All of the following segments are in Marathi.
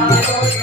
I'm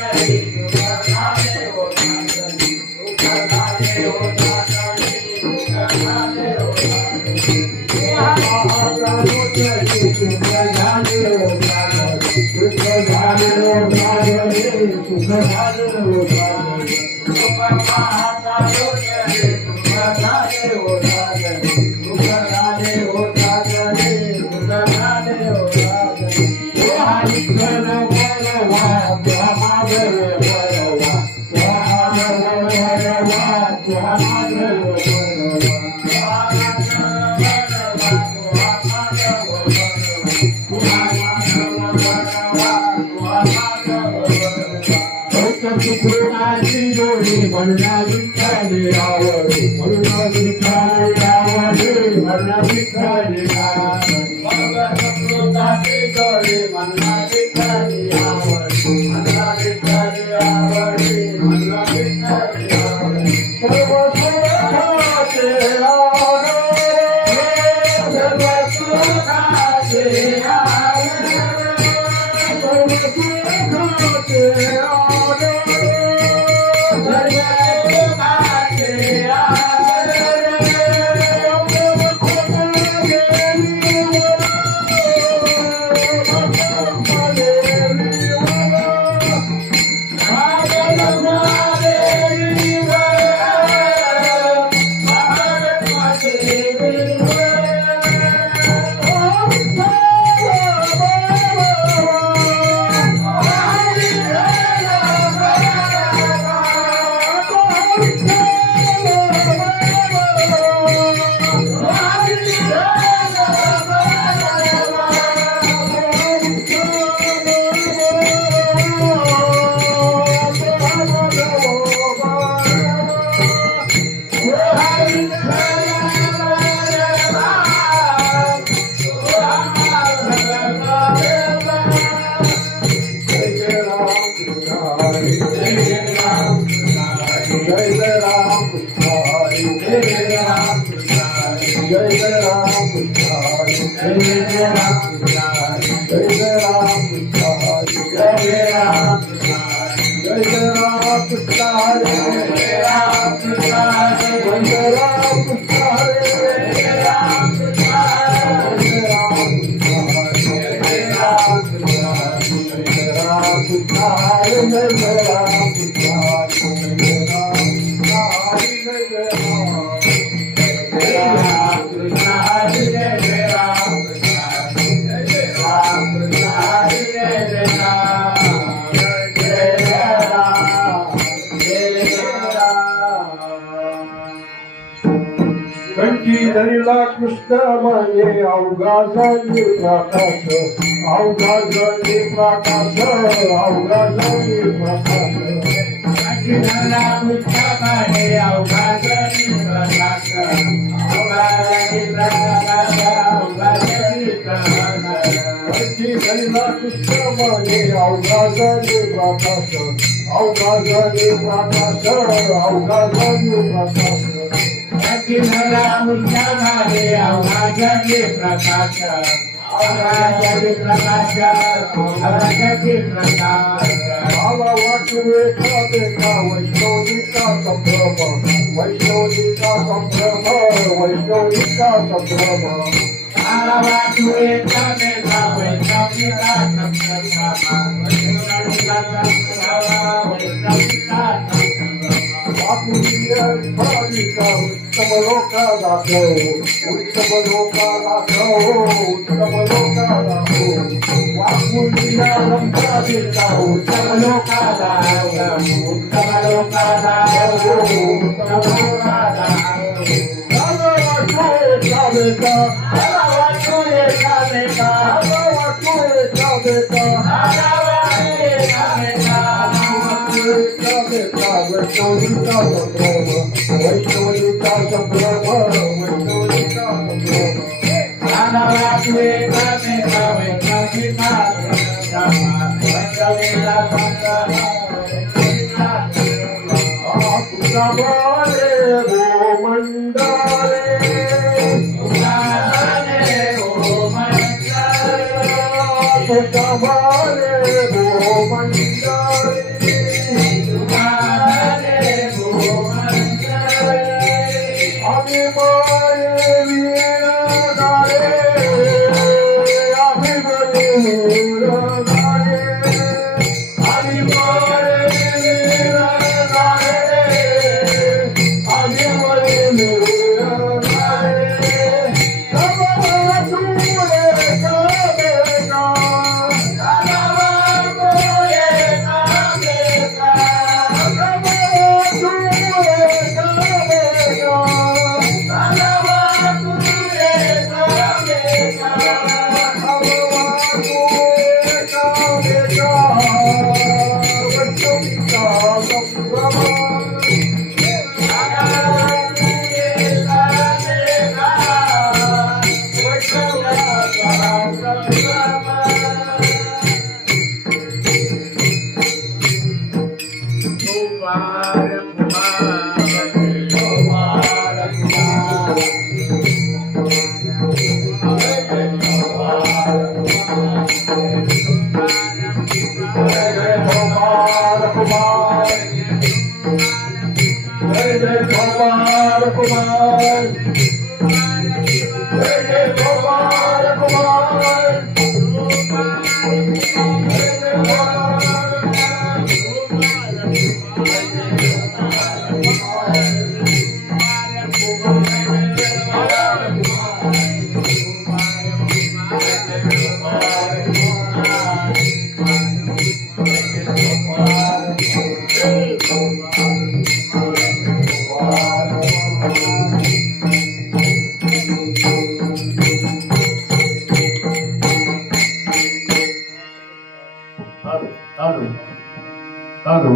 मन विखर मन कंठी धरिला कृष्ण म्हणे अवघा झाली प्रकाश अवघा झाली प्रकाश अवघा झाली प्रकाश कंठी कृष्ण म्हणे अवघा झाली प्रकाश अवघा झाली प्रकाश अवघा झाली प्रकाश. बाबा वाटुवे का देखा वैष्णवीचा संभ्रम वैष्णवीचा संभ्रम वैष्णवीचा संभ्रम बापुजीय भाविका उत्तम लोका दाखव उत्तम लोका दाखव उत्तम लोका दाखव बापुजीय भाविका उत्तम लोका दाखव उत्तम लोका दाखव उत्तम लोका दाखव मला वाटोय कावेका मला वाटोय कावेका Taru. Taru. Taru.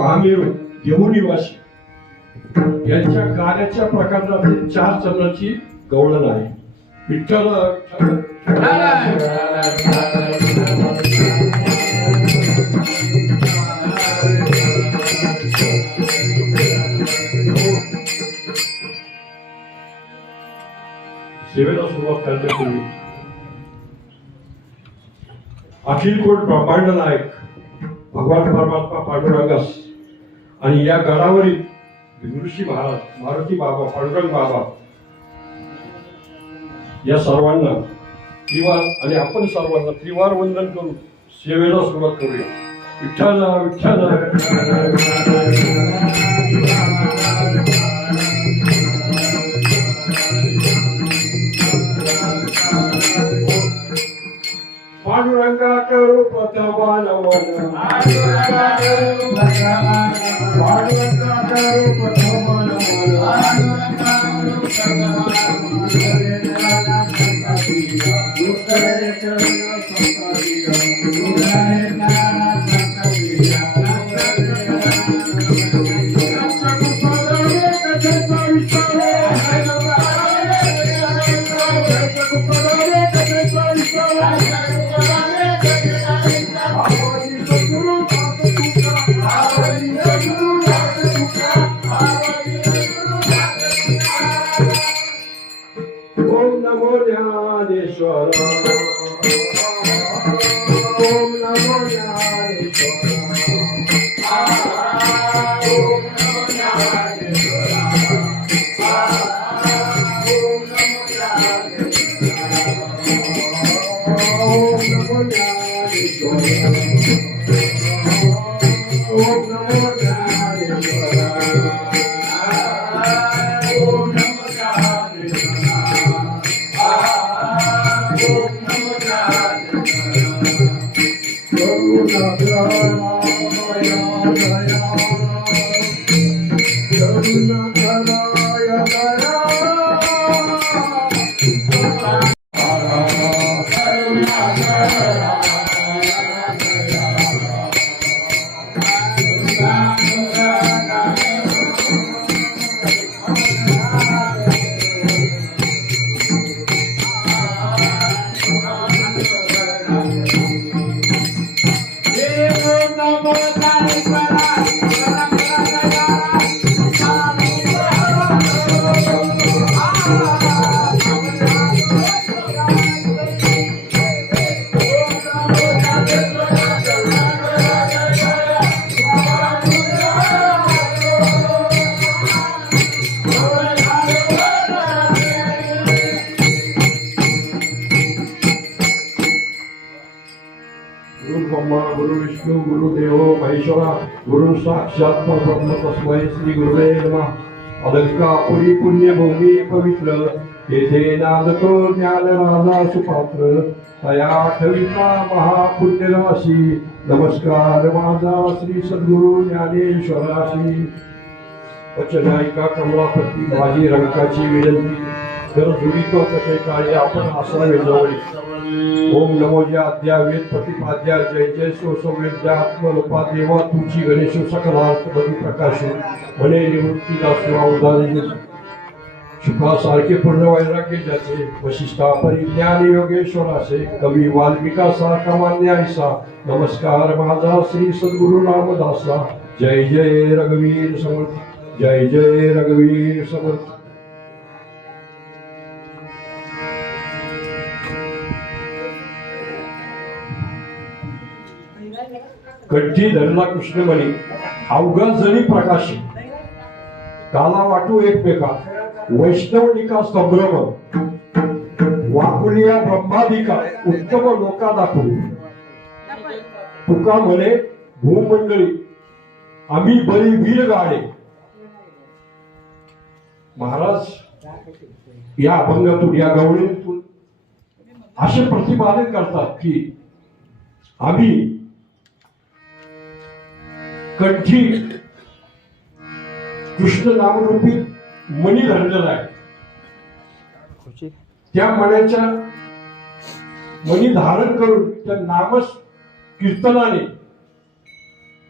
वैराग्याची महामेरू निवासी. यांच्या कार्याच्या प्रकारातील चार चरणाची गवळण आहे. विठ्ठल सेवेला सुरुवात करण्यापूर्वी अखिल कोट ब्रह्मांड नायक भगवान परमात्मा पांडुरंगास. आणि या गडावरील ऋषी महाराज मारुती बाबा पांडुरंग बाबा या सर्वांना त्रिवार आणि आपण सर्वांना त्रिवार वंदन करून सेवेला सुरुवात करूया. विठ्ठल विठ्ठल. पांडुरंगा करू प्रथमा ओम साक्षात परब्रह्म श्री गुरुवे नमः. अलंकापुरी पुण्यभूमी पवित्र. येथे नादतो ज्ञान राजा सुपात्र तया ठविता महापुण्यराशी नमस्कार माझा श्री सद्गुरु ज्ञानेश्वराशी. वचनायिका कमलापती माझी रंकाची विनंती. जर जुळीतो कसे काय आपण असावे जवळ ओम नमो या अद्यावेद प्रतिपाद्या जय जय सो सौवेद्या आत्मरूपा देवा तुमची गणेश सकलार्थ बधी प्रकाश. भले निवृत्ती दासवा उदाहरण शुका सारखे पूर्ण वैराग्य ज्याचे वशिष्ठा परिज्ञान योगेश्वराचे कवी वाल्मिका सारखा मान्य ऐसा नमस्कार माझा श्री सद्गुरु रामदासा जय जय रघुवीर समर्थ जय जय रघुवीर समर्थ. कट्टी धरला कृष्णमणी अवघा जणी प्रकाशी काला वाटू एकमेका वैष्णवनिका संभ्रम वाकुलिया ब्रह्मादिका उत्तम लोका दाखवू. तुका म्हणे भूमंडळी आम्ही बळी वीर गाडे महाराज या अभंगातून या गवळीतून असे प्रतिपादन करतात की आम्ही कंठी. कृष्ण नामरूपी मणी धरलेला आहे. त्या मण्याच्या मणी धारण करून त्या नामस कीर्तनाने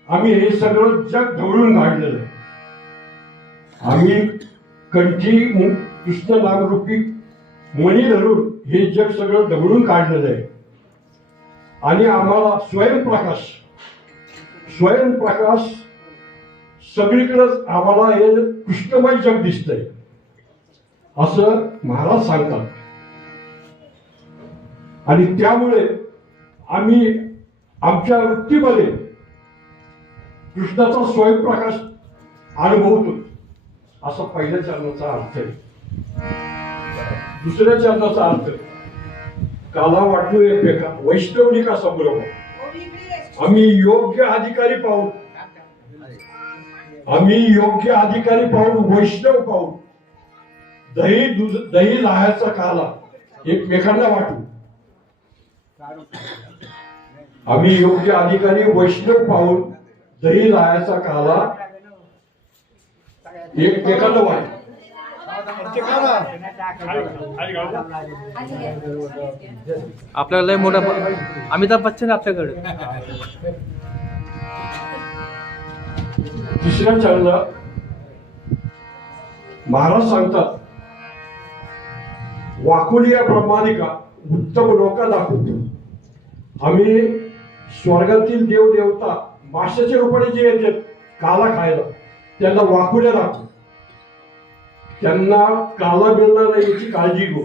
आम्ही हे सगळं जग ढवळून काढलेलं आहे. आम्ही कंठी कृष्ण नामरूपी मणी धरून हे जग सगळं ढवळून काढलेलं आहे. आणि आम्हाला स्वयंप्रकाश स्वयंप्रकाश सगळीकडंच आम्हाला हे कृष्णमय जग दिसतंय. असं महाराज सांगतात. आणि त्यामुळे आम्ही आमच्या वृत्तीमध्ये कृष्णाचा स्वयंप्रकाश अनुभवतो. असा पहिल्या चरणाचा अर्थ आहे. दुसऱ्या चरणाचा अर्थ काला वाटलो एकमेका वैष्णवनिका संभ्रम. हो, आम्ही योग्य अधिकारी पाहू. आम्ही योग्य अधिकारी पाहून वैष्णव पाहू. दही दूध दही लाहायचा काला एकमेकांना वाटू. आम्ही योग्य अधिकारी वैष्णव पाहून दही लाहायचा काला एकमेकांना वाटू. आपल्याला लय मोठा अमिताभ बच्चन आपल्याकडे. तिसऱ्या चरणात महाराज सांगतात वाकुलिया ब्रह्मादिका उत्तम लोका दाखवतो. आम्ही स्वर्गातील देव देवता माशाच्या रूपाने जे येतात काला खायला त्यांना वाकुल्या दाखवतो. त्यांना काला मिळणार नाही याची काळजी घेऊ.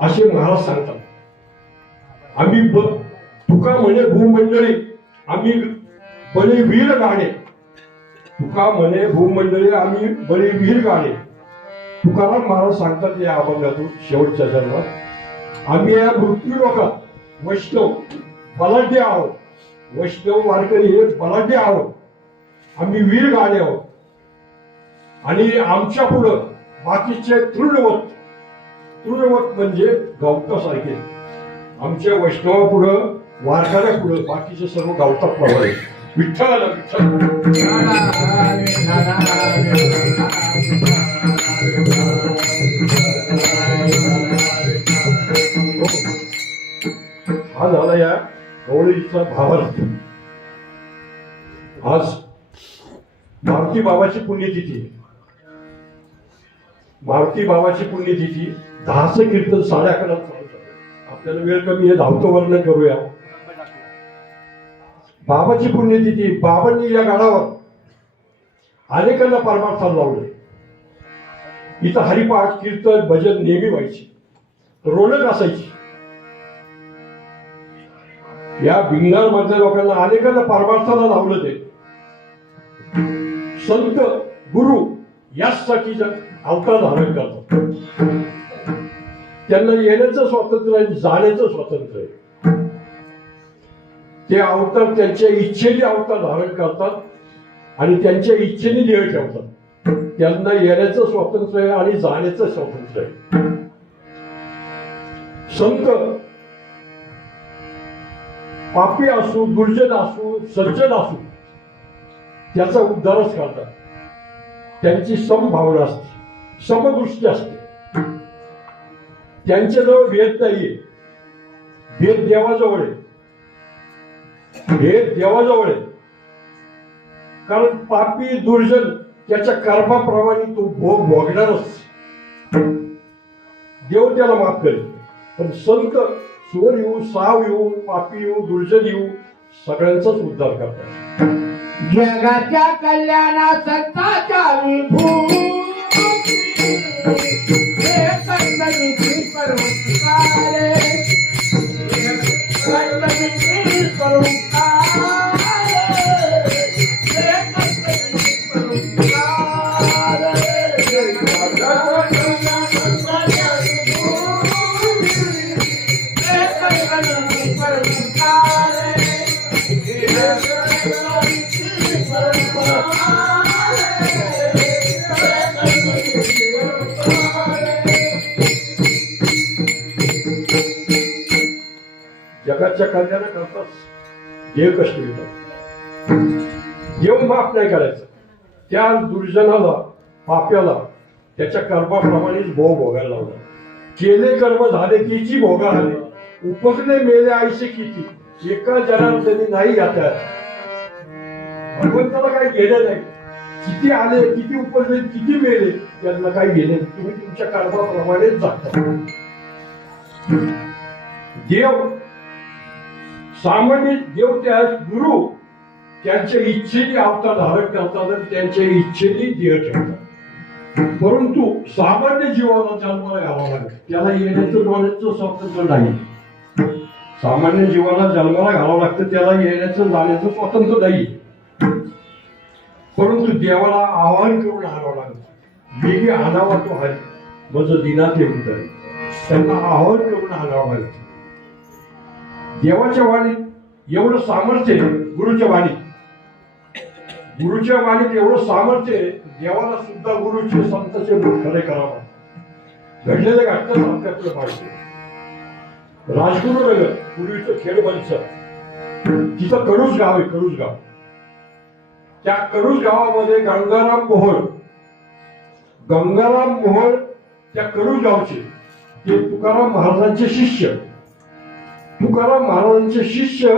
असे महाराज सांगतात. आम्ही ब तुका म्हणे भूमंडळी आम्ही बळीवीर गाणे. तुका म्हणे भूमंडळी आम्ही बळीवीर गाणे. तुकाराम महाराज सांगतात या अभंगातून शेवटच्या जन्मात आम्ही या मृत्यू लोकात वैष्णव बलाढ्य आहोत. वैष्णव वारकरी हे बलाढ्य आहोत. आम्ही वीर गाणे आहोत. आणि आमच्या पुढं बाकीचे तृणवत तृणवत म्हणजे गवतासारखे. आमच्या वैष्णवा पुढं वारकऱ्या पुढं बाकीचे सर्व गावतात प्रमाणे विठ्ठल हा झाला या गवळीचा भावार्थ. आज भारती बाबाची पुण्यतिथी आहे. मारुती बाबाची पुण्यतिथी दहाचं कीर्तन साडे अकरा आपल्याला वेळ कमी आहे धावतो वर्णन करूया. बाबाची पुण्यतिथी बाबांनी या गाडावर अनेकांना परमार्थाला लावले. इथं हरिपाठ कीर्तन भजन नेहमी व्हायची. रोनक असायची. या भिंगार मधल्या लोकांना अनेकांना परमार्थाला लावलं ते. संत गुरु याचसाठी जग धारण करतात त्यांना येण्याचं स्वातंत्र्य आहे जाण्याचं स्वातंत्र्य आहे. ते अवतार त्यांच्या इच्छेने अवतार धारण करतात आणि त्यांच्या इच्छेने देह ठेवतात. त्यांना येण्याचं स्वातंत्र्य आहे आणि जाण्याचं स्वातंत्र्य आहे. संत पापी असू दुर्जन असू सज्जन असू त्याचा उद्धारच करतात. त्यांची समभावना असते. समदृष्टी असते. त्यांच्याजवळ भेद नाहीये. भेद देवाजवळ आहे. भेद देवाजवळ आहे. कारण पापी दुर्जन त्याच्या कर्माप्रमाणे तो भोग भोगणारच देव त्याला माफ करेल. पण संत चोर येऊ साव येऊ पापी येऊ दुर्जन येऊ सगळ्यांचाच उद्धार करतात. जगाच्या कल्याणा संताच्या विभू. हे संतनिधी जगाच्या करताच देव कष्ट घेतात. देव माफ नाही करायचं. त्या दुर्जनाला पाप्याला त्याच्या कर्माप्रमाणेच भोग भोगायला लावला. केले कर्म झाले किती भोगा आले उपकले मेले आयुष्य किती एका जनार्दनी नाही घातल्या भगवंताला काही घेणे नाही. किती आले किती उपजले किती मेले त्यांना काही घेणे तुम्ही तुमच्या कर्माप्रमाणेच जाता. देव सामान्य देव त्या गुरु त्यांच्या इच्छेने अवतार धारण करतात आणि त्यांच्या इच्छेने देह ठेवतात. परंतु सामान्य जीवाला जन्माला यावा लागेल त्याला येण्याचं जाण्याचं स्वातंत्र्य नाही. सामान्य जीवाला जन्माला घालावं लागतं त्याला येण्याचं जाण्याचं स्वातंत्र्य नाही. परंतु देवाला आवाहन करून आणावं लागतं. मी आणावा तो हरी माझं दिनात येऊन जाईल. त्यांना आवाहन करून आणावं लागतं. देवाच्या वाणीत एवढं सामर्थ्य गुरुच्या वाणीत. गुरुच्या वाणीत एवढं सामर्थ्य देवाला सुद्धा गुरुचे संतचे खरे करावं. घडलेल्या घटना आपल्याकडे पाहिजे. राजगुरु नगर पूर्वीचं खेड मंच तिथं कडूस गाव आहे कडूस गाव. त्या कडूस गावामध्ये गंगाराम मोहोळ गंगाराम मोहोळ त्या कडूस गावचे ते तुकाराम महाराजांचे शिष्य. तुकाराम महाराजांचे शिष्य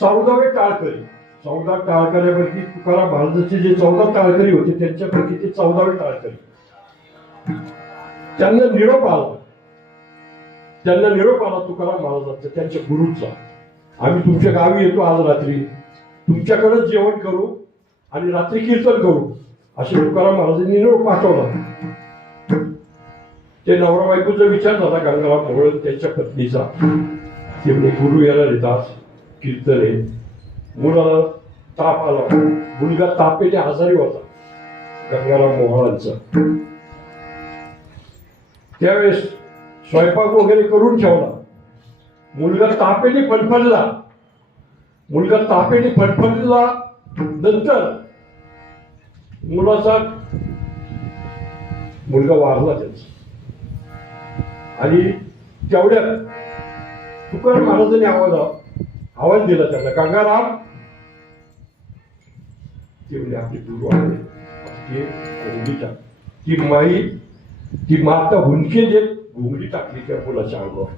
चौदावे टाळकरी. चौदा टाळकऱ्यापैकी तुकाराम महाराजांचे जे चौदा टाळकरी होते त्यांच्यापैकी ते चौदावे टाळकरी. त्यांना निरोप आला. त्यांना निरोप आला तुकाराम महाराजांचा त्यांच्या गुरुचा. आम्ही तुमच्या गावी येतो आज रात्री. तुमच्याकडेच जेवण करू आणि रात्री कीर्तन करू. असे तुकाराम महाराजांनी निरोप पाठवला. ते नवरा बायकोचा विचार झाला गंगाराम मोहळ त्यांच्या पत्नीचा. ते गुरु याला येतात कीर्तन आहे मुलाला ताप आला मुलगा तापेने आजारी होता गंगाराम मोहळांचा त्यावेळेस स्वयंपाक वगैरे करून ठेवला मुलगा तापेने फडफडला मुलगा तापेने फडफडला नंतर मुलाचा मुलगा वारला त्याचा आणि तेवढ्यात तुकाराम महाराजांनी आवाज आवाज दिला त्यांना गंगाराम ते म्हणजे आपली गुरु आहे. ते ती माई ती माता हुंके देत घोंगडी टाकली त्या मुलाच्या अंगावर.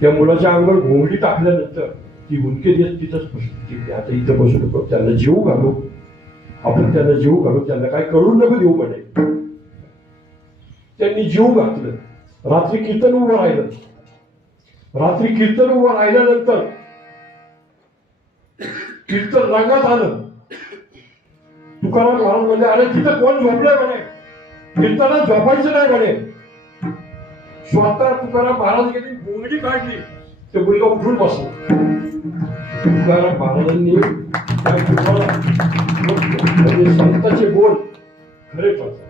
त्या मुलाच्या अंगावर घोंगडी टाकल्यानंतर ती हुंके देत तिथंच बसली ती म्हणजे आता इथं बसू नको त्यांना जीव घालू. आपण त्यांना जीव घालू त्यांना काय करून नको देऊ म्हणे. त्यांनी जीव घातलं. रात्री कीर्तन उभं राहिलं. रात्री कीर्तन उभं राहिल्यानंतर कीर्तन रंगात आलं. तुकाराम महाराज म्हणजे अरे तिथं कोण झोपले म्हणे? कीर्तनात झोपायचं नाही म्हणे. स्वतः तुकाराम महाराज गेली गोंगडी काढली. ते मुलगा उठून बसला. तुकाराम महाराजांनी त्या म्हणजे संताचे बोल खरे पडतात